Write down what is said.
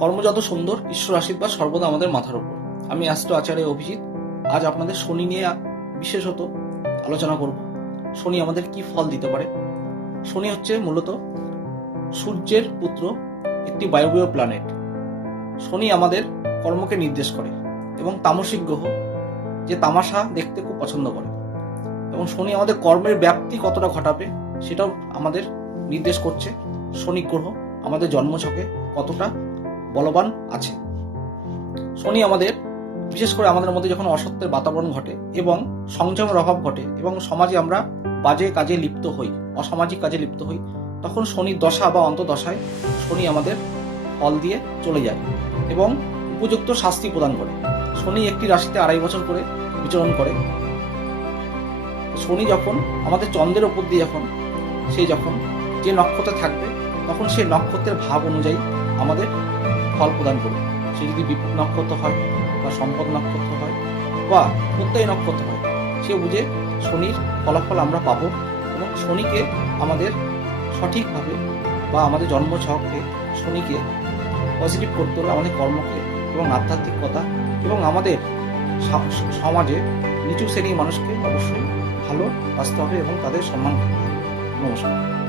কর্ম যত সুন্দর, ঈশ্বর আশীর্বাদ সর্বদা আমাদের মাথার উপর। আমি অ্যাস্ট্রো আচার্য অভিজিৎ। আজ আপনাদের শনি নিয়ে বিশেষত আলোচনা করব। শনি আমাদের কি ফল দিতে পারে। শনি হচ্ছে মূলত সূর্যের পুত্র, একটি বায়বীয় প্ল্যানেট। শনি আমাদের কর্মকে নির্দেশ করে এবং তামসিক গ্রহ, যে তামাশা দেখতে খুব পছন্দ করে, এবং শনি আমাদের কর্মের ব্যাপ্তি কতটা ঘটাবে সেটাও আমাদের নির্দেশ করছে। শনি গ্রহ আমাদের জন্মছকে কতটা বলবান আছে। শনি আমাদের বিশেষ করে আমাদের মধ্যে যখন অসত্যের বাতাবরণ ঘটে এবং সংযমের অভাব ঘটে এবং সমাজে আমরা বাজে কাজে লিপ্ত হই, অসামাজিক কাজে লিপ্ত হই, তখন শনির দশা বা অন্তদশায় শনি আমাদের ফল দিয়ে চলে যায় এবং উপযুক্ত শাস্তি প্রদান করে। শনি একটি রাশিতে 2.5 বছর করে বিচরণ করে। শনি যখন আমাদের চন্দ্রের ওপর দিয়ে যখন যে নক্ষত্রে থাকবে, তখন সেই নক্ষত্রের ভাব অনুযায়ী আমাদের ফল প্রদান করবে। সে যদি বিপদ নক্ষত্র হয় বা সম্পদ নক্ষত্র হয় বা প্রত্যয় নক্ষত্র হয়, সে বুঝে শনির ফলাফল আমরা পাবো। এবং শনিকে আমাদের সঠিকভাবে বা আমাদের জন্মছকে শনিকে পজিটিভ করতে হলে আমাদের কর্মকে এবং আধ্যাত্মিকতা এবং আমাদের সমাজে নিচু শ্রেণীর মানুষকে অবশ্যই ভালো বাঁচতে হবে এবং তাদের সম্মান করতে হবে। নমস্কার।